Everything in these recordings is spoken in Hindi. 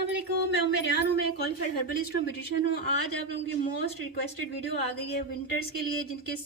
अस्सलामुअलैकुम, मैं रियान हूँ। मैं क्वालिफाइड हर्बलिस्ट हूँ, ब्यूटिशियन हूँ। आज आप लोगों की मोस्ट रिक्वेस्टेड वीडियो आ गई है विंटर्स के लिए, जिनके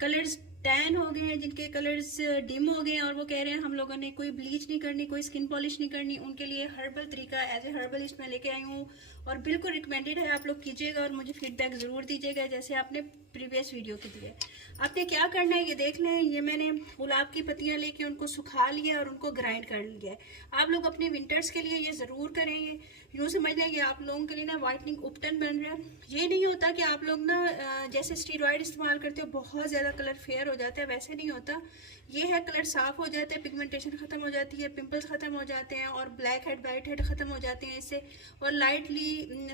कलर्स टैन हो गए हैं, जिनके कलर्स डिम हो गए हैं और वो कह रहे हैं हम लोगों ने कोई ब्लीच नहीं करनी, कोई स्किन पॉलिश नहीं करनी। उनके लिए हर्बल तरीका एज ए हर्बलिस्ट मैं लेके आई हूँ और बिल्कुल रिकमेंडेड है। आप लोग कीजिएगा और मुझे फीडबैक ज़रूर दीजिएगा जैसे आपने प्रीवियस वीडियो के दिए। आपने क्या करना है ये देख लें। ये मैंने गुलाब की पत्तियाँ लेके उनको सुखा लिया और उनको ग्राइंड कर लिया है। आप लोग अपने विंटर्स के लिए ये ज़रूर करेंगे। यूँ समझ लें कि आप लोगों के लिए ना वाइटनिंग उपटन बन रहा है। ये नहीं होता कि आप लोग ना जैसे स्टीरॉयड इस्तेमाल करते हो बहुत ज़्यादा कलर फेयर हो जाता है, वैसे नहीं होता। ये है कलर साफ हो जाता है, पिगमेंटेशन ख़त्म हो जाती है, पिंपल्स ख़त्म हो जाते हैं और ब्लैक हेड वाइट हेड ख़त्म हो जाते हैं इससे, और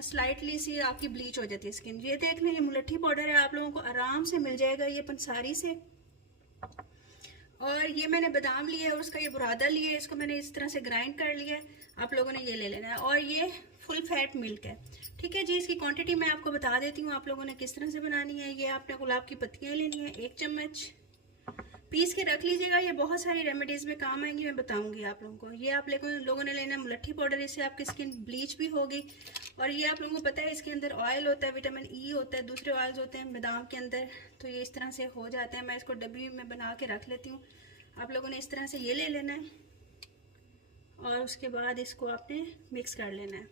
स्लाइटली सी आपकी ब्लीच हो जाती है स्किन। ये देख लें, ये मुलट्ठी पाउडर है, आप लोगों को आराम से मिल जाएगा ये पंसारी से। और ये मैंने बादाम लिया है और उसका ये बुरादा लिया है, इसको मैंने इस तरह से ग्राइंड कर लिया है। आप लोगों ने ये ले लेना है। और ये फुल फैट मिल्क है, ठीक है जी। इसकी क्वांटिटी मैं आपको बता देती हूँ आप लोगों ने किस तरह से बनानी है। ये आपने गुलाब की पत्तियाँ लेनी है, 1 चम्मच पीस के रख लीजिएगा। ये बहुत सारी रेमेडीज़ में काम आएंगी, मैं बताऊंगी आप लोगों को। ये आप लोगों ने लेना है मुलट्ठी पाउडर, इससे आपकी स्किन ब्लीच भी होगी। और ये आप लोगों को पता है इसके अंदर ऑयल होता है, विटामिन ई होता है, दूसरे ऑयल्स होते हैं बादाम के अंदर। तो ये इस तरह से हो जाता है। मैं इसको डब्बी में बना के रख लेती हूँ। आप लोगों ने इस तरह से ये ले लेना है और उसके बाद इसको आपने मिक्स कर लेना है।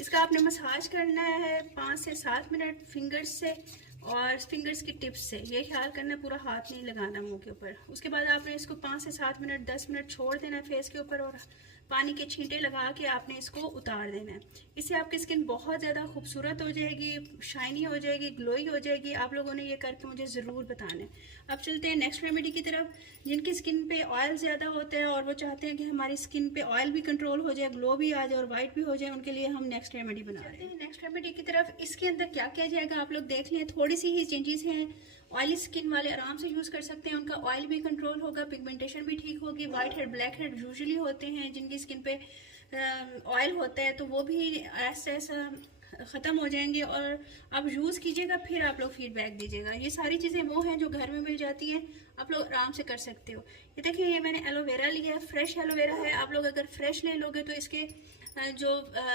इसका आपने मसाज करना है 5 से 7 मिनट फिंगर्स से और फिंगर्स की टिप्स से। ये ख्याल करना है पूरा हाथ नहीं लगाना मुंह के ऊपर। उसके बाद आपने इसको 5 से 7 मिनट 10 मिनट छोड़ देना है फेस के ऊपर और पानी के छींटे लगा के आपने इसको उतार देना है। इससे आपकी स्किन बहुत ज़्यादा खूबसूरत हो जाएगी, शाइनी हो जाएगी, ग्लोई हो जाएगी। आप लोगों ने ये करके मुझे ज़रूर बताना है। अब चलते हैं नेक्स्ट रेमेडी की तरफ। जिनकी स्किन पे ऑयल ज़्यादा होता है और वो चाहते हैं कि हमारी स्किन पे ऑयल भी कंट्रोल हो जाए, ग्लो भी आ जाए और वाइट भी हो जाए, उनके लिए हम नेक्स्ट रेमेडी बना रहे हैं। नेक्स्ट रेमेडी की तरफ इसके अंदर क्या किया जाएगा आप लोग देख लें। थोड़ी सी ही चेंजेस हैं। ऑयली स्किन वाले आराम से यूज़ कर सकते हैं, उनका ऑयल भी कंट्रोल होगा, पिगमेंटेशन भी ठीक होगी। White head black head usually होते हैं जिनकी स्किन पे ऑयल होता है, तो वो भी ऐसा ऐसा ख़त्म हो जाएंगे। और आप यूज़ कीजिएगा, फिर आप लोग फीडबैक दीजिएगा। ये सारी चीज़ें वो हैं जो घर में मिल जाती हैं, आप लोग आराम से कर सकते हो। ये देखिए, ये मैंने एलोवेरा लिया है, फ्रेश एलोवेरा है। आप लोग अगर फ्रेश ले लोगे तो इसके जो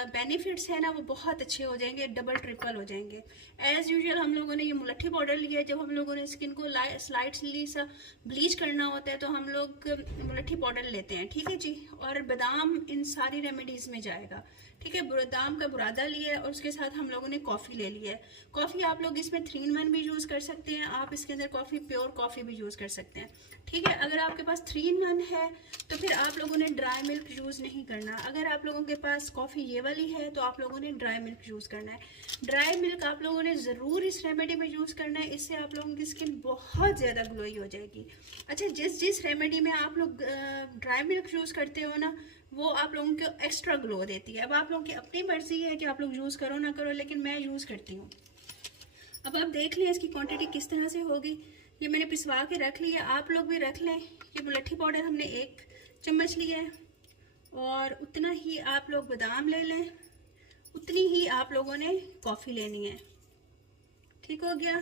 बेनिफिट्स हैं ना वो बहुत अच्छे हो जाएंगे, डबल ट्रिपल हो जाएंगे। एज़ यूजुअल हम लोगों ने ये मुलट्ठी पाउडर लिया है। जब हम लोगों ने स्किन को स्लाइटली सा ब्लीच करना होता है तो हम लोग मुलट्ठी पाउडर लेते हैं, ठीक है जी। और बादाम इन सारी रेमेडीज़ में जाएगा, ठीक है। बादाम का बुरादा लिया है और उसके साथ हम लोगों ने कॉफ़ी ले लिया है। कॉफ़ी आप लोग इसमें 3 in 1 भी यूज़ कर सकते हैं। आप इसके अंदर कॉफ़ी प्योर कॉफ़ी भी यूज़ कर सकते हैं, ठीक है। अगर आपके पास 3 in 1 है तो फिर आप लोगों ने ड्राई मिल्क यूज़ नहीं करना। अगर आप लोगों के पास कॉफ़ी ये वाली है तो आप लोगों ने ड्राई मिल्क यूज़ करना है। ड्राई मिल्क आप लोगों ने ज़रूर इस रेमेडी में यूज़ करना है, इससे आप लोगों की स्किन बहुत ज़्यादा ग्लोई हो जाएगी। अच्छा, जिस रेमेडी में आप लोग ड्राई मिल्क यूज़ करते हो ना, वो आप लोगों को एक्स्ट्रा ग्लो देती है। अब आप लोगों की अपनी मर्जी है कि आप लोग यूज़ करो ना करो, लेकिन मैं यूज़ करती हूँ। अब आप देख लें इसकी क्वांटिटी किस तरह से होगी। ये मैंने पिसवा के रख लिया, आप लोग भी रख लें। ये मुलट्ठी पाउडर हमने 1 चम्मच लिया है और उतना ही आप लोग बादाम ले लें, उतनी ही आप लोगों ने कॉफ़ी लेनी है, ठीक हो गया।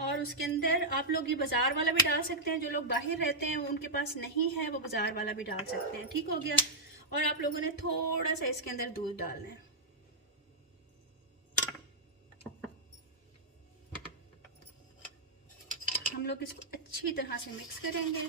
और उसके अंदर आप लोग ये बाज़ार वाला भी डाल सकते हैं। जो लोग बाहर रहते हैं उनके पास नहीं है, वो बाज़ार वाला भी डाल सकते हैं, ठीक हो गया। और आप लोगों ने थोड़ा सा इसके अंदर दूध डालना है। हम लोग इसको अच्छी तरह से मिक्स करेंगे।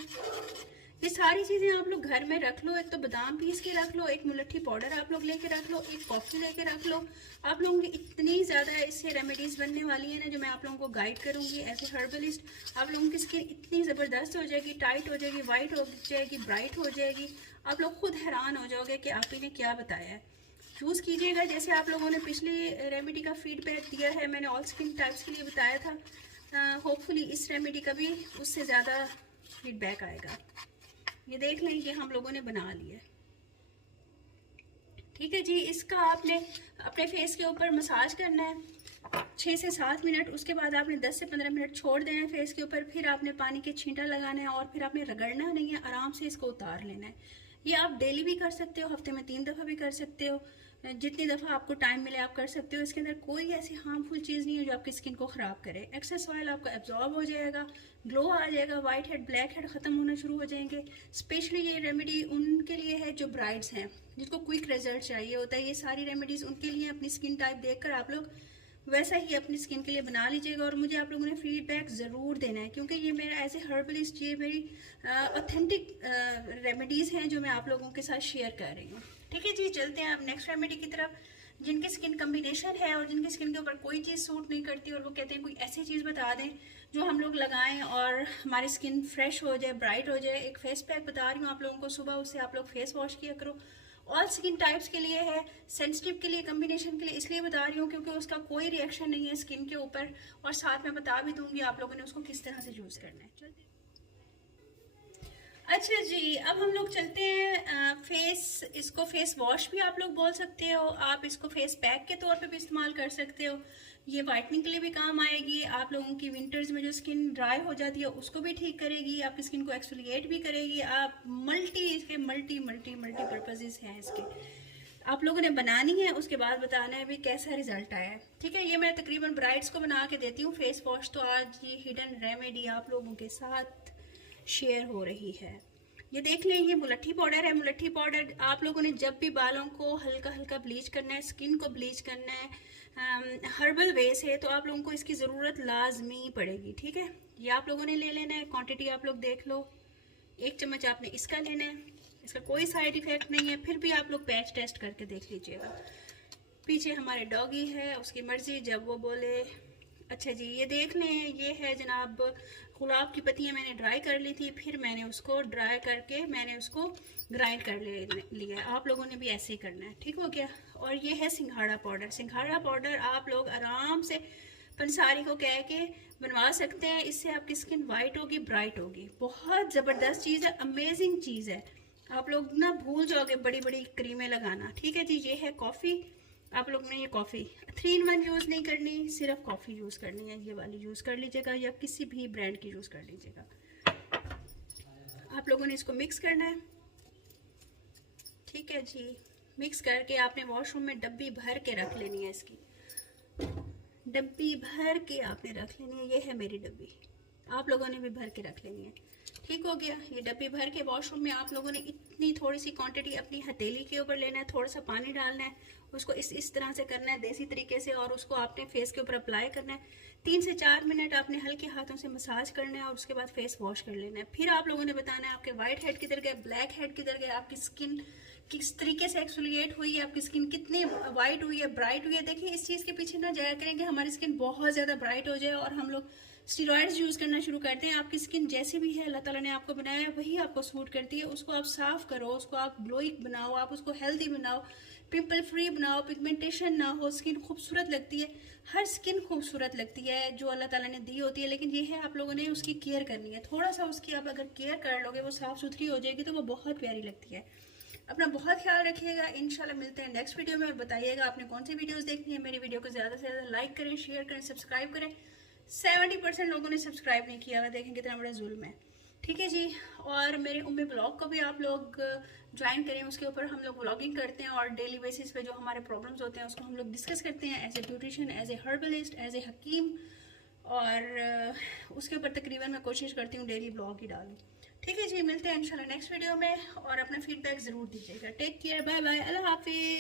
ये सारी चीज़ें आप लोग घर में रख लो। एक तो बादाम पीस के रख लो, एक मुलट्ठी पाउडर आप लोग लेके रख लो, एक कॉफ़ी लेके रख लो। आप लोगों की इतनी ज़्यादा इससे रेमेडीज़ बनने वाली है ना, जो मैं आप लोगों को गाइड करूँगी एज ए हर्बलिस्ट। आप लोगों की स्किन इतनी ज़बरदस्त हो जाएगी, टाइट हो जाएगी, वाइट हो जाएगी, ब्राइट हो जाएगी। आप लोग खुद हैरान हो जाओगे कि आप ही ने क्या बताया है। यूज़ कीजिएगा जैसे आप लोगों ने पिछली रेमेडी का फीडबैक दिया है, मैंने ऑल स्किन टाइप्स के लिए बताया था। होपफुली इस रेमेडी का भी उससे ज़्यादा फीडबैक आएगा। ये देख लें कि हम लोगों ने बना लिया, ठीक है जी। इसका आपने अपने फेस के ऊपर मसाज करना है 6 से 7 मिनट। उसके बाद आपने 10 से 15 मिनट छोड़ देना है फेस के ऊपर। फिर आपने पानी के छींटा लगाना है और फिर आपने रगड़ना नहीं है, आराम से इसको उतार लेना है। ये आप डेली भी कर सकते हो, हफ्ते में 3 दफ़ा भी कर सकते हो। जितनी दफ़ा आपको टाइम मिले आप कर सकते हो। इसके अंदर कोई ऐसी हार्मफुल चीज़ नहीं है जो आपकी स्किन को ख़राब करे। एक्सेस ऑयल आपका एब्जॉर्ब हो जाएगा, ग्लो आ जाएगा, वाइट हेड ब्लैक हेड ख़त्म होना शुरू हो जाएंगे। स्पेशली ये रेमेडी उनके लिए है जो ब्राइड्स हैं, जिनको क्विक रिजल्ट चाहिए होता है। ये सारी रेमेडीज़ उनके लिए। अपनी स्किन टाइप देखकर आप लोग वैसा ही अपनी स्किन के लिए बना लीजिएगा और मुझे आप लोगों ने फीडबैक ज़रूर देना है, क्योंकि ये मेरा एज ए हर्बलिस्ट ये मेरी ऑथेंटिक रेमेडीज़ हैं जो मैं आप लोगों के साथ शेयर कर रही हूँ। ठीक है जी, चलते हैं अब नेक्स्ट रेमेडी की तरफ। जिनकी स्किन कम्बिनेशन है और जिनकी स्किन के ऊपर कोई चीज़ सूट नहीं करती और वो कहते हैं कोई ऐसी चीज़ बता दें जो हम लोग लगाएं और हमारी स्किन फ्रेश हो जाए, ब्राइट हो जाए। एक फेस पैक बता रही हूँ आप लोगों को, सुबह उससे आप लोग फेस वॉश किया करो। ऑल स्किन टाइप्स के लिए है, सेंसिटिव के लिए, कम्बिनेशन के लिए इसलिए बता रही हूँ क्योंकि उसका कोई रिएक्शन नहीं है स्किन के ऊपर, और साथ में बता भी दूंगी आप लोगों ने उसको किस तरह से यूज़ करना है। चलते अच्छा जी, अब हम लोग चलते हैं इसको फेस वॉश भी आप लोग बोल सकते हो, आप इसको फेस पैक के तौर पे भी इस्तेमाल कर सकते हो। ये वाइटनिंग के लिए भी काम आएगी, आप लोगों की विंटर्स में जो स्किन ड्राई हो जाती है उसको भी ठीक करेगी, आपकी स्किन को एक्सफोलिएट भी करेगी। आप इसके मल्टी पर्पजेस हैं इसके। आप लोगों ने बनानी है, उसके बाद बताना है भी कैसा रिजल्ट आया है। ठीक है, ये मैं तकरीबन ब्राइड्स को बना के देती हूँ फेस वॉश। तो आज ये हिडन रेमेडी आप लोगों के साथ शेयर हो रही है। ये देख लें, ये मुलट्ठी पाउडर है। मुलट्ठी पाउडर आप लोगों ने जब भी बालों को हल्का हल्का ब्लीच करना है, स्किन को ब्लीच करना है हर्बल वे से, तो आप लोगों को इसकी ज़रूरत लाजमी पड़ेगी। ठीक है, ये आप लोगों ने ले लेना है। क्वांटिटी आप लोग देख लो, 1 चम्मच आपने इसका लेना है। इसका कोई साइड इफ़ेक्ट नहीं है, फिर भी आप लोग पैच टेस्ट करके देख लीजिएगा। पीछे हमारे डॉगी है, उसकी मर्ज़ी जब वो बोले। अच्छा जी, ये देख लें, ये है जनाब गुलाब की पत्तियाँ मैंने ड्राई कर ली थी, फिर मैंने उसको ड्राई करके मैंने उसको ग्राइंड कर लिया। आप लोगों ने भी ऐसे ही करना है, ठीक हो गया। और ये है सिंघाड़ा पाउडर। सिंघाड़ा पाउडर आप लोग आराम से पंसारी को कह के बनवा सकते हैं, इससे आपकी स्किन वाइट होगी, ब्राइट होगी। बहुत ज़बरदस्त चीज़ है, अमेजिंग चीज़ है। आप लोग ना भूल जाओगे बड़ी बड़ी क्रीमें लगाना। ठीक है जी, ये है कॉफ़ी। आप लोग ने ये कॉफ़ी 3 in 1 यूज़ नहीं करनी, सिर्फ कॉफ़ी यूज़ करनी है। ये वाली यूज़ कर लीजिएगा या किसी भी ब्रांड की यूज़ कर लीजिएगा। आप लोगों ने इसको मिक्स करना है। ठीक है जी, मिक्स करके आपने वॉशरूम में डब्बी भर के रख लेनी है। इसकी डब्बी भर के आपने रख लेनी है। ये है मेरी डब्बी, आप लोगों ने भी भर के रख लेनी है। ठीक हो गया, ये डब्बी भर के वॉशरूम में आप लोगों ने इतनी थोड़ी सी क्वांटिटी अपनी हथेली के ऊपर लेना है, थोड़ा सा पानी डालना है, उसको इस तरह से करना है देसी तरीके से, और उसको आपने फेस के ऊपर अप्लाई करना है। 3 से 4 मिनट आपने हल्के हाथों से मसाज करना है और उसके बाद फेस वॉश कर लेना है। फिर आप लोगों ने बताना है आपके वाइट हेड किधर गए, ब्लैक हेड किधर गए, आपकी स्किन किस तरीके से एक्सफोलिएट हुई है, आपकी स्किन कितनी वाइट हुई है, ब्राइट हुई है। देखिए, इस चीज़ के पीछे ना जाया करें कि हमारी स्किन बहुत ज़्यादा ब्राइट हो जाए और हम लोग स्टीरॉइड्स यूज़ करना शुरू करते हैं। आपकी स्किन जैसे भी है, अल्लाह ताला ने आपको बनाया है वही आपको सूट करती है। उसको आप साफ़ करो, उसको आप ग्लोइंग बनाओ, आप उसको हेल्दी बनाओ, पिंपल फ्री बनाओ, पिगमेंटेशन ना हो, स्किन खूबसूरत लगती है। हर स्किन खूबसूरत लगती है जो अल्लाह ताला ने दी होती है, लेकिन ये है आप लोगों ने उसकी केयर करनी है। थोड़ा सा उसकी आप अगर केयर कर लोगे, वो साफ़ सुथरी हो जाएगी तो वो बहुत प्यारी लगती है। अपना बहुत ख्याल रखिएगा। इंशाल्लाह मिलते हैं नेक्स्ट वीडियो में, और बताइएगा आपने कौन सी वीडियोस देखनी है। मेरी वीडियो को ज़्यादा से ज़्यादा लाइक करें, शेयर करें, सब्सक्राइब करें। 70% लोगों ने सब्सक्राइब नहीं किया हुआ, देखें कितना बड़ा जुल्म है। ठीक है जी, और मेरे उम्मी ब्लॉग को भी आप लोग ज्वाइन करें। उसके ऊपर हम लोग व्लॉगिंग करते हैं और डेली बेसिस पे जो हमारे प्रॉब्लम्स होते हैं उसको हम लोग डिस्कस करते हैं as a beautician, as a herbalist, as a hakim. और उसके ऊपर तकरीबन मैं कोशिश करती हूँ डेली ब्लॉग ही डालूँ। ठीक है जी, मिलते हैं इंशाल्लाह नेक्स्ट वीडियो में, और अपना फीडबैक ज़रूर दीजिएगा। टेक केयर, बाय बाय, अल्लाह हाफिज़।